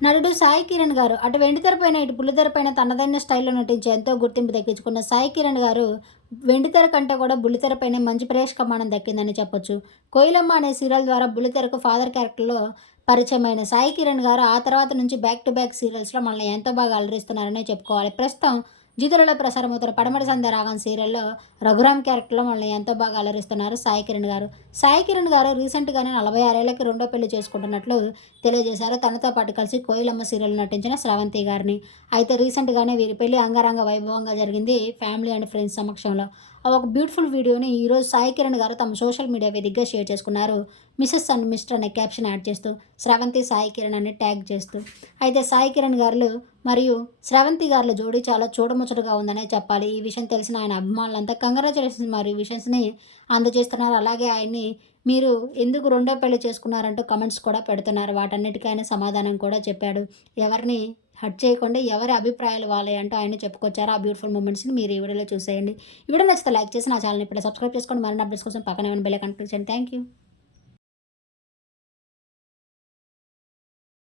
నటుడు సాయి కిరణ్ గారు అటు వెండితెర పైన ఇటు బుల్లితెర పైన తనదైన స్టైల్లో నటించి ఎంతో గుర్తింపు దక్కించుకున్న సాయి కిరణ్ గారు వెండితెర కంటే కూడా బుల్లితెర పైన మంచి ప్రేక్షకమానం దక్కిందని చెప్పొచ్చు. కోయిలమ్మ అనే సీరియల్ ద్వారా బుల్లితెరకు ఫాదర్ క్యారెక్టర్లో పరిచయమైన సాయి కిరణ్ గారు ఆ తర్వాత నుంచి బ్యాక్ టు బ్యాక్ సీరియల్స్లో మనల్ని ఎంతో బాగా అలరిస్తున్నారనే చెప్పుకోవాలి. ప్రస్తుతం జీతులలో ప్రసారమవుతున్న పడమటి సంధ్య రాగం సీరియల్లో రఘురామ్ క్యారెక్టర్లో మనల్ని ఎంతో బాగా అలరిస్తున్నారు సాయి కిరణ్ గారు. సాయి కిరణ్ గారు రీసెంట్గానే నలభై ఆరేళ్ళకి రెండో పెళ్ళి చేసుకుంటున్నట్లు తెలియజేశారు. తనతో పాటు కలిసి కోయిలమ్మ సీరియల్ నటించిన స్రవంతి గారిని. అయితే రీసెంట్గానే వీరి పెళ్ళి అంగరంగ వైభవంగా జరిగింది ఫ్యామిలీ అండ్ ఫ్రెండ్స్ సమక్షంలో. ఒక బ్యూటిఫుల్ వీడియోని ఈరోజు సాయి కిరణ్ గారు తమ సోషల్ మీడియా వేదికగా షేర్ చేసుకున్నారు మిస్సెస్ అండ్ మిస్టర్ అనే క్యాప్షన్ యాడ్ చేస్తూ స్రవంతి సాయి కిరణ్ అని ట్యాగ్ చేస్తూ. అయితే సాయి కిరణ్ గారు మరియు శ్రవంతి గారుల జోడీ చాలా చూడముచ్చటగా ఉందనే చెప్పాలి. ఈ విషయం తెలిసిన ఆయన అభిమానులంతా కంగ్రాచులేషన్స్ మరియు విషన్స్ని అందజేస్తున్నారు. అలాగే ఆయన్ని మీరు ఎందుకు రెండో పెళ్ళి చేసుకున్నారంటూ కమెంట్స్ కూడా పెడుతున్నారు. వాటన్నిటికైనా ఆయన సమాధానం కూడా చెప్పాడు. ఎవరిని హట్ చేయకుండా ఎవరి అభిప్రాయాలు వాళ్ళే అంటూ ఆయన చెప్పుకొచ్చారు. ఆ బ్యూటిఫుల్ మూమెంట్స్ని మీరు ఈ వీడియోలో చూసేయండి. ఈ వీడియో నచ్చితే లైక్ చేసి నా ఛానల్ ఇప్పుడు సబ్స్క్రైబ్ చేసుకోండి. మరిన్ని అప్డేట్స్ కోసం పక్కన ఏమైనా బెల్ కనిపించండి థ్యాంక్ యూ